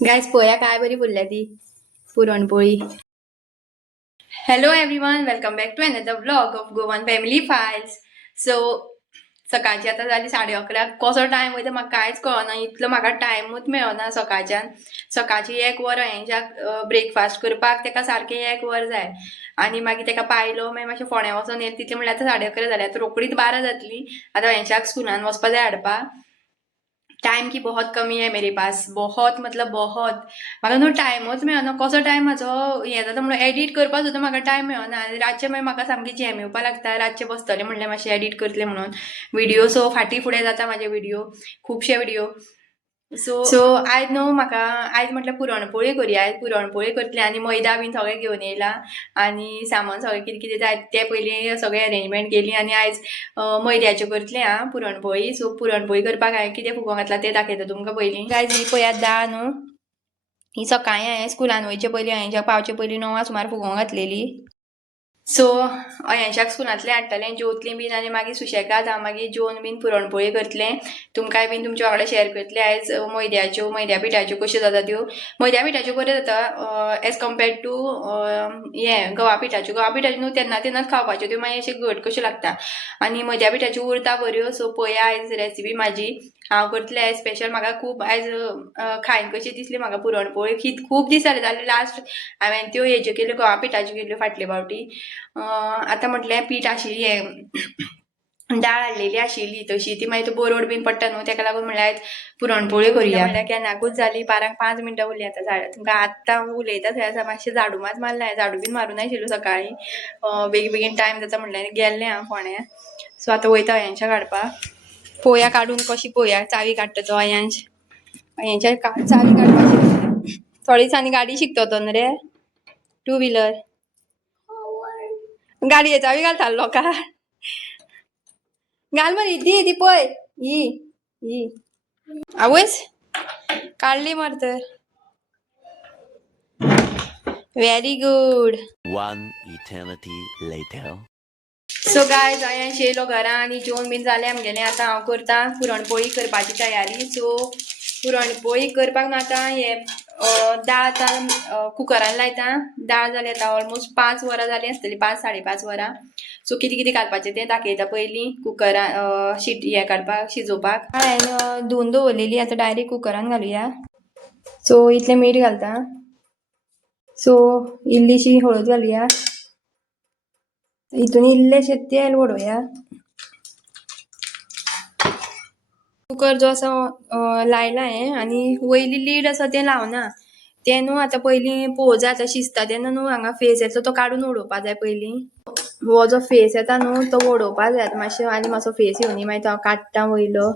गायज पोया काय बरी बोलल्या ती puran poli. Hello everyone, welcome back to another vlog of Goan family files. So सकाळची आता झाली 11:30. कसो टायम वयता म्हाका कांयच कळना. इतलो म्हाका टायमूच मेळना सकाळच्यान. सकाळची 1 वर हेंच्या ब्रेकफास्ट करपाक तेका सारकें 1 वर जाय आनी मागीर तेका पायलो मागीर मातशें फोंड्या वचोन येयलें तितलें म्हणल्यार आतां 11:30 जाल्यां. आतां रोकडीच 12 जातली. आतां हेंच्याक स्कुलान वचपा जाय हाडपाक. टाइम की बहुत कमी है मेरे पास, बहुत मतलब बहुत. म्हाका न्हू टायमूच मेळना. कसो टायम म्हाजो हें जाता म्हणून एडिट करपाक सुद्दां म्हाका टायम मेळना. आनी रातचें मागीर म्हाका सामकी झेम येवपा लागता. रातचें बसतलें म्हणलें मातशें एडिट करतलें म्हणून व्हिडिओ. सो फाटीं फुडें जाता म्हाजे व्हिडिओ, खुबशे व्हिडिओ. सो आयज न्हू म्हाका आयज म्हटल्यार पुरणपोळी करुया. आयज पुरणपोळी करतलें आनी मैदा बीन सगळें घेवन येयलां आनी सामान सगळें कितें कितें जाय तें पयलीं सगळें अरेंजमेंट केली आनी आयज मैद्याचें करतलें आं पुरणपोळी. सो पुरणपोळी करपाक हांवें कितें फुगोवंक घातलां तें दाखयता तुमकां पयलीं. गायज ही पळयात दाळ न्हू, ही सकाळीं हांवें स्कुलान वयचे पयलीं हांवें पावचे पयलीं 9 सुमार फुगोवंक घातलेली. सो अयांशाक स्कुलांतलें हाडटलें, जेवतलीं बीन आनी मागीर सुशेगाद हांव मागीर जेवन बीन पुरणपोळी करतलें. तुमकांय बीन तुमच्या वांगडा शेअर करतलें आयज मैद्या पिठाच्यो कश्यो जाता त्यो. मैद्या पिठाच्यो बऱ्यो जाता एज कम्पेर्ड टू हें गंवा पिठाच्यो न्हू तेन्नाच खावपाच्यो, त्यो मागीर अश्यो घट कश्यो लागता. आनी मैद्या पिठाच्यो उरता बऱ्यो. सो पळया आयज रेसिपी म्हाजी हांव करतलें आयज स्पेशल. म्हाका खूब आयज खायन कशी दिसली म्हाका पुरणपोळी. खूब दीस जाले लास्ट हांवें त्यो हेज्यो केल्यो गंवा पिठाच्यो केल्यो फाटले फावटी. आतां म्हटलें पीठ आशिल्ली हें दाळ हाडलेली आशिल्ली तशी, ती मागीर बरोड बीन पडटा न्हू तेका लागून म्हळ्यार आयज पुरणपोळी करुया. म्हळ्यार केन्नाकूच जाली 5 मिनटां उरलीं. आतां तुमकां आत्तां उलयता थंय आसा मातशें झाडू मात मारलें हांवें. झाडू बीन मारूं नाशिल्लो सकाळीं. बेगीन टायम जाता म्हटल्यार गेल्लें हांव फोंड्या. सो आतां वयता अयांशाक हाडपाक. पोया काडून कशी पोया चावी काडटा तो अयांश. अयांशाक चावी काडपाची. थोड्या दिसांनी गाडी शिकता तो न्ही रे, 2 व्हिलर. गाडये चावी घालतालो लोकां. घाल मरे दी पळय ही आवयस काडली मर तर. Very good. 1 eternity later. So guys Ayansh येयलो घरा आनी जेवण बीन जालें आमगेलें. आतां हांव करता पुरणपोळी करपाची तयारी. सो पुरणपोळी करपाक न्हू आतां हें दाळ आतां कुकरान लायता. दाळ जाली आतां ऑलमोस्ट 5 वरां जालीं आसतलीं, 5 5:30 वरां. सो कितें कितें घालपाचें तें दाखयता पयलीं. कुकरान हें काडपाक शिजोवपाक हांवें धुवन दवरलेली. आतां डायरेक्ट कुकरान घालुया. सो इतलें मीठ घालता. सो इल्लीशी हळद घालुया. हितून इल्लेशें तेल वडोवया. कुकर जो असो लायला हांवें आनी वयली लीड आसा तें लावना. तें न्हू आतां पयलीं पोव जाय आतां शिजता तेन्ना न्हू हांगा फेस येता तो काडून उडोवपा जाय पयलीं. हो जो फेस येता न्हू तो वडोवपा जाय. आतां मातशें आनी मातसो फेस येवनी मागीर तो हांव काडटा वयलो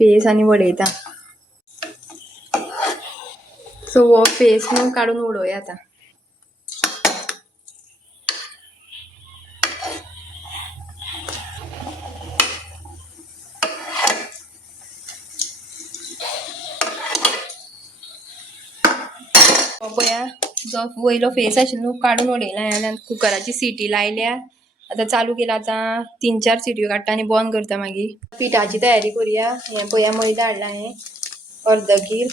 फेस आनी वडयता. सो हो फेस न्हू काडून उडोवया आतां. पळया जो वयलो फेस आशिल्लो न्हू काडून उडयला हांवें. कुकराची सिटी लायल्या. आतां चालू केला. आतां 3-4 सिटयो काडटा आनी बंद करता मागीर. पिठाची तयारी करुया. हें पळया मैदा हाडला हांवें अर्द कील.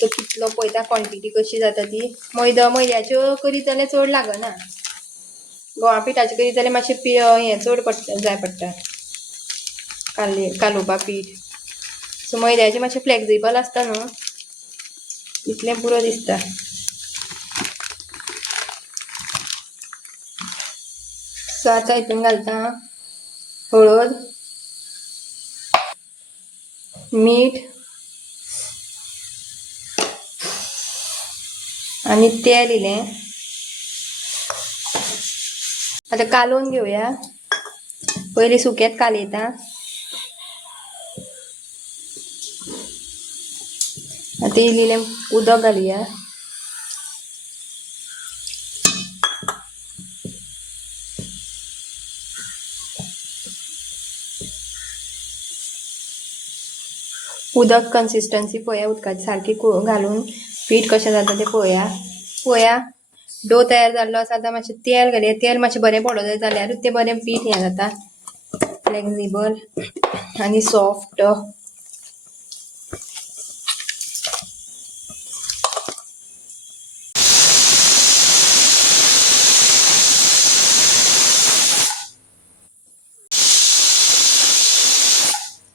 तो कितलो पळयता क्वॉन्टिटी कशी जाता ती. मैद्याच्यो करीत जाल्यार चड लागना. गंवा पिठाच्यो करीत जाल्यार मातशें हें चड पडटा जाय पडटा कालोवपाक पीठ. सो मैद्याचें मातशें फ्लेक्झिबल आसता न्हू इतलें पुरो दिसता. सो आतां हितून घालता हळद, मीठ आनी तेल इलें. आतां कालोवन घेवया. पयलीं सुकेंच कालयता. आतां इल्लें उदक घालुया. उदक कन्सिस्टन्सी पळया उदकाची सारकी घालून पीठ कशें जाता तें पळया. डो तयार जाल्लो आसा. आतां मातशें तेल घालया. तेल मातशें बरें पडो जाय जाल्यारूच तें बरें पीठ हें जाता फ्लेक्झिबल आनी सॉफ्ट.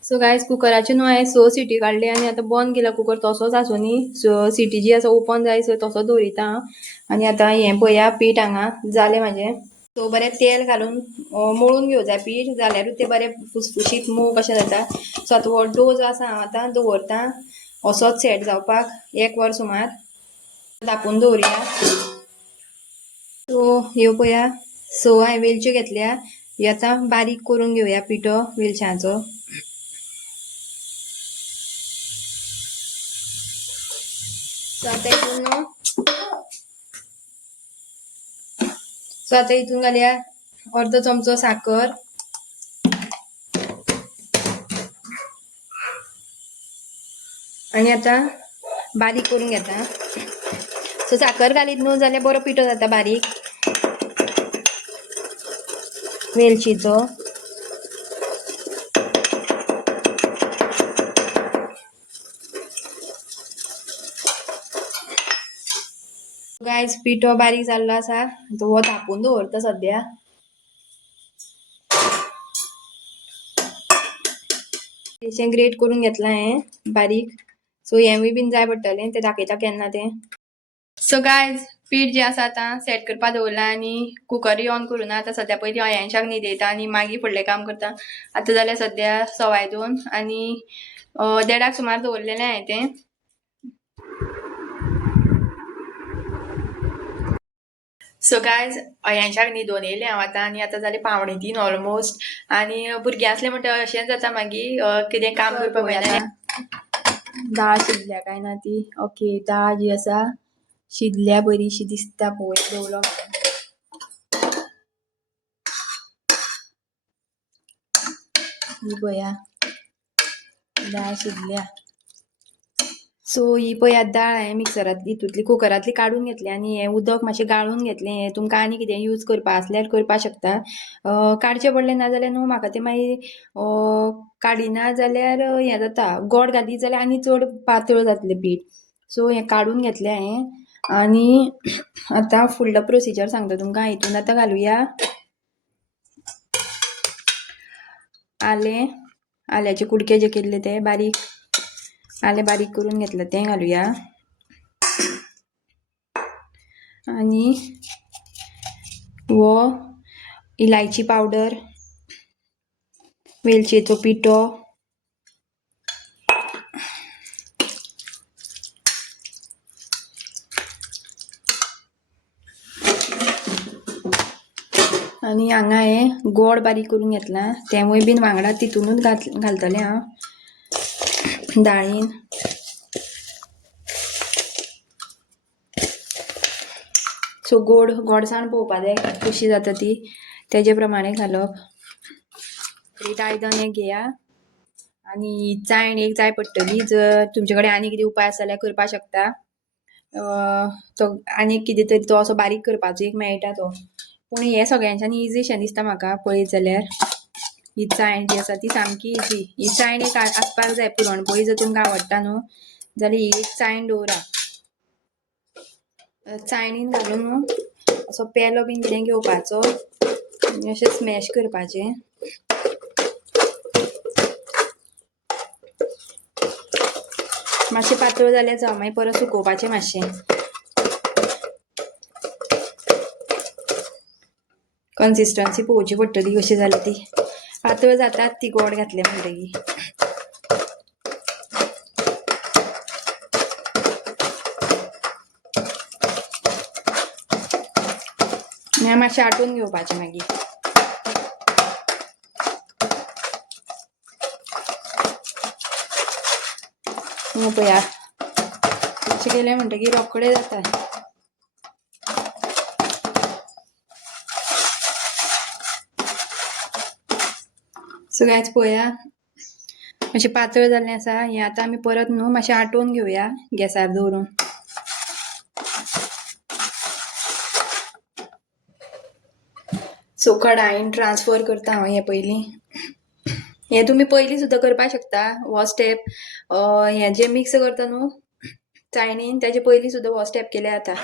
सो गायज कुकराचे न्हू हांवें 6 सिटी काडली आनी आतां बंद केला कुकर तसोच आसुनी. सिटी जी आसा ओपन जायसर तसो दवरिता हांव. आनी आतां हें पळया पीठ हांगा जालें म्हाजें. सो बरें तेल घालून मळून घेवं जाय पीठ जाल्यारूच तें बरें फुसफुशीत मोव कशें जाता. सो आतां हो डो जो आसा हांव आतां दवरता असोच सेट जावपाक 1 वर सुमार धापून दवरया. सो ह्यो पळया 6 हांवें वेलच्यो घेतल्या. ह्यो आतां बारीक करून घेवया पिठो वेलच्यांचो. सो आतां हितून घालया अर्दो चमचो साखर. आनी आतां बारीक करून घेता. सो साखर घालीत न्हू जाल्यार बरो पिठो जाता बारीक वेलचीचो. गायज पिठो बारीक जाल्लो आसा. हो धापून दवरता सद्या. तेशें ग्रेट करून घेतला हें बारीक. सो हेंवूय बीन जाय पडटलें तें दाखयता केन्ना तें. सो गायज पीठ जें आसा आतां सेट करपा दवरला आनी कुकरूय ऑन करुना. आतां सद्या पयलीं अयांशाक न्हिदयता आनी मागीर फुडलें काम करता. आतां जाल्यार सद्या 2:15 आनी 1:30 सुमार दवरलेलें हांवें तें. सो गायज अयांशाक न्हिदोवन येयलें हांव आतां आनी आतां जालें 2:45 ऑलमोस्ट. आनी भुरगीं आसलें म्हणटा अशें जाता मागीर कितें काम करपाक मेळना. दाळ शिजल्या काय ना ती. ओके दाळ जी आसा शिजल्या बरीशी दिसता पळय दवलो. ही पळया दाळ शिजल्या. सो ही पळया दाळ हांवें मिक्सरांत हितूंतली कुकरांतली काडून घेतली आनी हें उदक मातशें गाळून घेतलें. हें तुमकां आनी कितें यूज करपा आसल्यार करपा शकता. काडचें पडलें ना जाल्यार न्हू म्हाका तें मागीर काडिना जाल्यार हें जाता गोड घाली जाल्यार आनी चड पातळ जातलें पीठ. सो हें काडून घेतलें हांवें आनी आतां फुडलो प्रोसिजर सांगता तुमकां. हितून आतां घालुया आल्याचे कुडके जे केल्ले ते बारीक आलें बारीक करून घेतलं तें घालुया. आनी वो इलायची पावडर, वेलचेचो पिठो, आनी हांगा हें गोड बारीक करून घेतलां तेंवूय बीन वांगडा तितूनूच घालतलें हांव दाळीन. सो गोडसाण पळोवपा जाय कशी जाता ती तेजे प्रमाणे घालप. आयदन एक घेया आनी चायण एक जाय पडटली. जर तुमचे कडेन आनी कितें उपाय आसा जाल्यार करपा शकता. तो आनी कितें तरी तो असो बारीक करपाचो एक मेळटा तो. पूण हें सगळ्यांच्यान इजीशें दिसता म्हाका पळयत जाल्यार. ही चायण जी आसा ती सामकी इजी. ही चायण एक आसपाक जाय. पुरणपोळी जर तुमकां आवडटा न्हू जाल्यार ही एक चायण दवरा. चायणीन घालून असो पेलो बीन कितें घेवपाचो आनी अशें स्मॅश करपाचें. मातशें पातळ जाल्यार जावं मागीर परत सुकोवपाचें मातशें. कन्सिस्टन्सी पळोवची पडटली कशी जाली ती. पातळ जातात ती गोड घातले म्हणटकीर. मातशें आटून घेवपाचें मागीर. पळया अशें केलें म्हणटकीर रोखडें जाता. सो गायज पळया मातशें पातळ जाल्लें आसा. हें आतां आमी परत न्हू मातशें आटोवन घेवया गॅसार दवरून. सो कडायेन ट्रान्सफर करता हांव हें पयलीं. हें तुमी पयलीं सुद्दां करपाक शकता हो स्टेप. हें जें मिक्स करता न्हू चायणीन तेजे पयलीं सुद्दां हो स्टेप केल्यार जाता.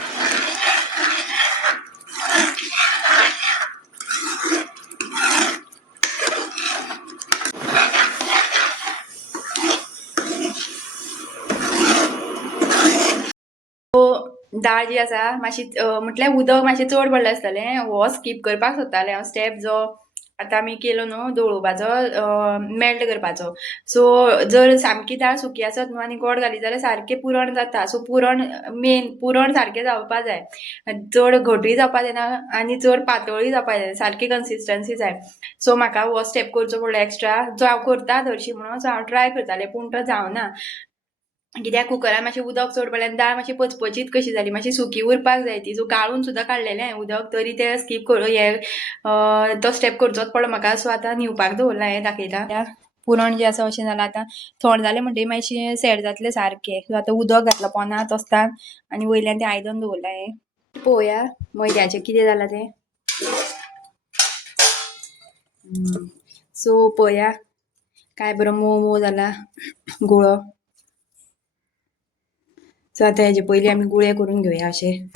दाळ जी आसा मातशी म्हटल्यार उदक मातशें चड पडलें आसतलें हो स्कीप करपाक सोदतालें हांव स्टेप जो आतां आमी केलो न्हू दळोवपाचो मेल्ट करपाचो सो जर सामकी दाळ सुकी आसत न्हू आनी गोड घाली जाल्यार सारकें पुरण जाता सो पुरण सारकें जावपा जाय चड घटूय जावपा जायना आनी चड पातळूय जावपा जाय सारकी कन्सिस्टन्सी जाय सो म्हाका हो स्टेप करचो पडलो एक्स्ट्रा जो हांव करता हरशी म्हणून सो हांव ट्राय करतालें पूण तो जावना कित्याक कुकरान मातशें उदक चड पडलें दाळ मातशी पचपचीत कशी जाली मातशी सुकी उरपाक जाय ती सो गाळून सुद्दां काडलेलें हांवें उदक तरी तें स्कीप करून तो स्टेप करचोच पडलो म्हाका सो आतां न्हिवपाक दवरला हें दाखयता पुरण जें आसा अशें जालां आतां थोड जालें म्हणटकीर मातशें सेट जातलें सारकें सो आतां उदक घातलां पोंदा तोस्तान आनी वयल्यान तें आयदन दवरलां हें पळोवया मैद्याचें कितें जालां तें सो पळोवया काय बरो मोव मोव जाला गुळो सो आतां हेजे पयलीं आमी गुळे करून घेवया अशें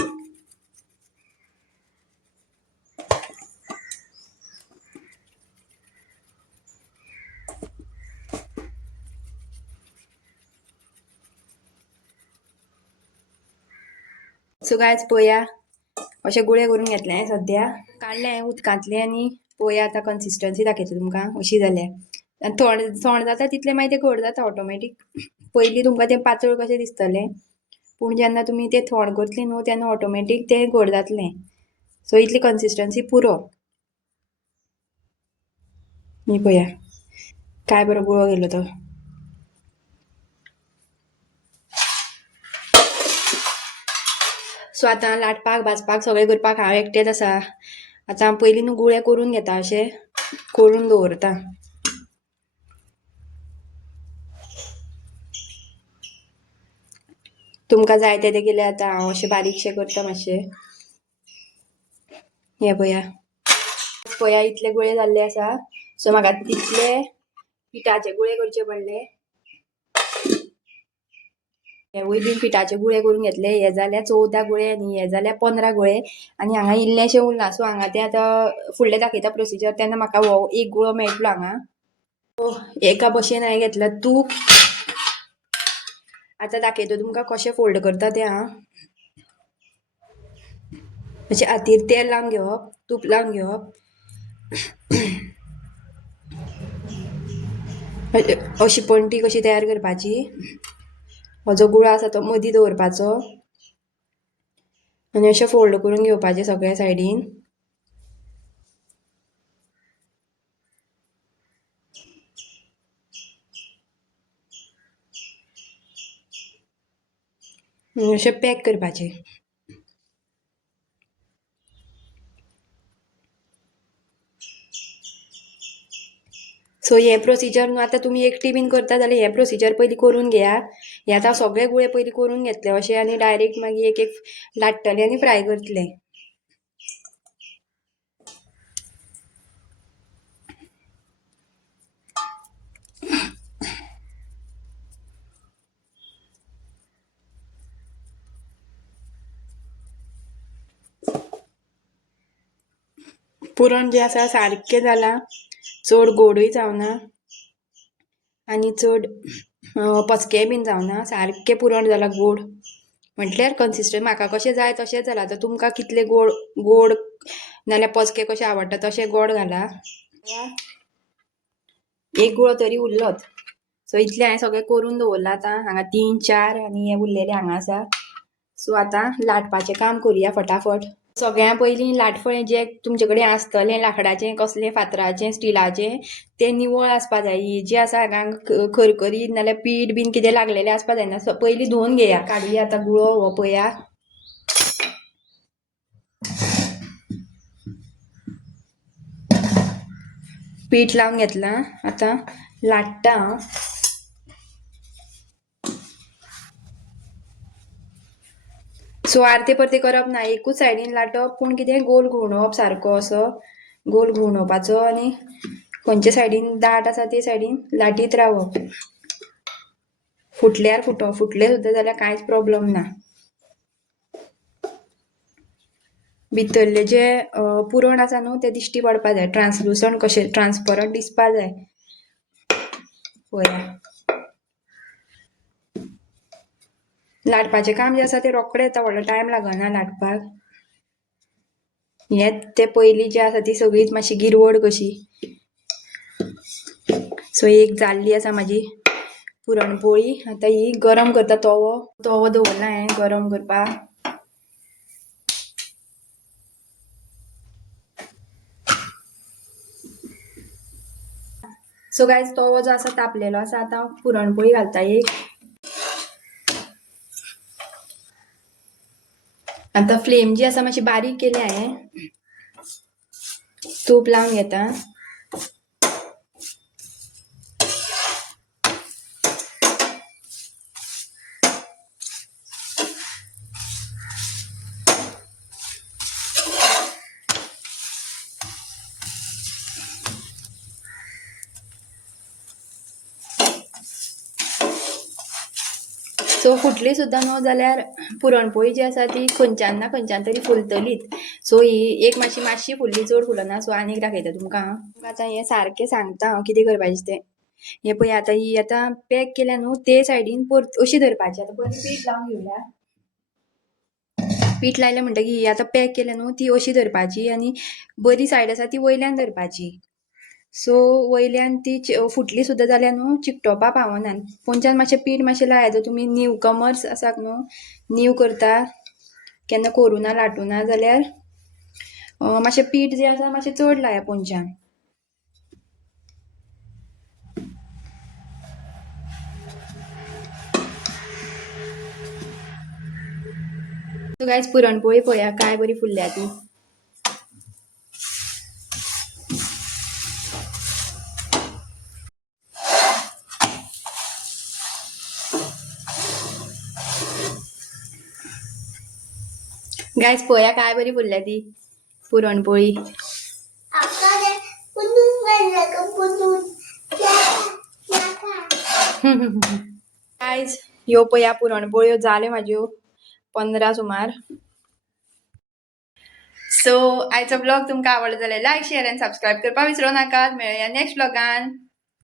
सो गायज पळोवया अशें गुळे करून घेतले सद्या काडलें उदकांतलें आनी पळोवया आतां कन्सिस्टन्सी दाखयता तुमकां अशी जाल्या थोंड जाता तितलें मागीर तें घट जाता ऑटोमॅटीक पयलीं तुमकां तें पातळ कशें दिसतलें पूण जेन्ना तुमी तें थोंड करतलीं न्हू तेन्ना ऑटोमॅटीक तें घट जातलें सो इतली कन्सिस्टन्सी पुरो ही पळोवया काय बरो गुळो गेलो तो सो आतां लाटपाक भाजपाक सगळें करपाक हांव एकटेंच आसा आतां पयलीं न्हू गुळे करून घेता अशें करून दवरता तुमकां जाय तें केलें आतां हांव अशें बारीकशें करता मातशें हें पळया इतले गुळे जाल्ले आसा सो म्हाका तितले पिठाचे गुळे करचे पडले हेवूय बीन पिठाचे गुळे करून घेतले हे जाल्या 14 गुळे आनी हे जाल्या 15 गुळे आनी हांगा इल्लेशें उरला सो हांगा तें आतां फुडलें दाखयता प्रोसिजर तेन्ना म्हाका हो एक गुळो मेळटलो हांगा एका भशेन हांवें घेतला तूप आतां दाखयता तुमकां कशें फोल्ड करता तें हांव अशें हातीर तेल लावन घेवप तूप लावन घेवप अशी पणटी कशी तयार करपाची हो जो गुळो आसा तो मदीं दवरपाचो आनी अशें फोल्ड करून घेवपाचें सगळे सायडीन आनी अशें पॅक करपाचें सो हें प्रोसिजर न्हू आतां तुमी एकटी बीन करता जाल्यार हें प्रोसिजर पयलीं करून घेया हें आतां सगळे गुळे पयलीं करून घेतले अशें आनी डायरेक्ट मागीर एक एक लाटतले आनी फ्राय करतले पुरण जें आसा सारकें जालां चड गोडूय जावना आनी चड पचकेंय बीन जावना सारकें पुरण जालां गोड म्हटल्यार कन्सिस्टंट म्हाका कशें जाय तशें जालां आतां तुमकां कितलें गोड नाल्यार पचकें कशें आवडटा तशें गोड घाला एक गुळो तरी उरलोच सो इतलें हांवें सगळें करून दवरलां आतां हांगा 3 4 आनी हे उरलेले हांगा आसा सो आतां लाटपाचें काम करुया फटाफट सगळ्या पयलीं लाटफळें जें तुमचे कडेन आसतलें लाकडाचें कसलें फातराचें स्टिलाचें तें निवळ आसपा जाय जें आसा हांगा खरखरीत नाल्यार पीठ बीन कितें लागलेलें आसपा जायना पयलीं धुवन घेया काडुया आतां गुळो हो पळया पीठ लावन घेतलां आतां लाट्टा हांव सो आर्ते परते करप ना एकूच सायडीन लाटप पूण कितें गोल घुंवणोवप सारको असो गोल घुंवणोवपाचो आनी खंयचे सायडीन दाट आसा ते सायडीन लाटीत रावप फुटल्यार फुटलें सुद्दां जाल्यार कांयच प्रॉब्लम ना भितरलें जें पुरण आसा न्हू तें दिश्टी पडपा जाय ट्रान्सलुसंट कशें ट्रान्सपरंट दिसपा जाय पळया लाटपाचें काम जें आसा तें रोखडें येता, व्हडलो टायम लागना लाटपाक. हें ते पयलीं जें आसा ती सगळीच मातशी गिरवड कशी. सो एक जाल्ली आसा म्हाजी पुरणपोळी. आतां ही गरम करता तवो दवरला हांवें गरम करपाक. सो गायज तवो जो आसा तापलेलो आसा. आतां हांव पुरणपोळी घालता एक. आतां फ्लेम जी आसा मातशी बारीक केली हांवें. तूप लावन घेता. सो फुटली सुद्दां न्हू जाल्यार पुरणपोळी जी आसा ती खंयच्यान ना खंयच्यान तरी फुलतलीच. सो ही एक मातशी फुल्ली, चड फुलना. सो आनीक दाखयता तुमकां हांव. आतां हें सारकें सांगता हांव कितें करपाचें तें. हें पळय आतां ही आतां पॅक केल्या न्हू ते सायडीन परत अशी धरपाची. आतां बरें पीठ लावन घेवया. पीठ लायलें म्हणटकीर ही आतां पॅक केल्या न्हू ती अशी धरपाची आनी बरी सायड आसा ती वयल्यान धरपाची. सो वयल्यान ती फुटली सुद्दां जाल्यार न्हू चिकटोवपा पावना. पोंच्यान मातशें पीठ मातशें लाया. जर तुमी नीव कमर्स आसात न्हू, नीव करता केन्ना करुना लाटुना जाल्यार मातशें पीठ जें आसा मातशें चड लाया पोंच्यान. सो गायज पुरणपोळी पळया काय बरी फुल्ल्या ती. गायज पळया काय बरी फुल्ल्या ती पुरणपोळी. गायज ह्यो पळया पुरणपोळ्यो जाल्यो म्हाज्यो 15 सुमार. सो आयचो ब्लॉग तुमकां आवडलो जाल्यार लायक शेअर आनी सबस्क्राईब करपाक विसरूं नाकात. मेळुया नेक्स्ट ब्लॉगान.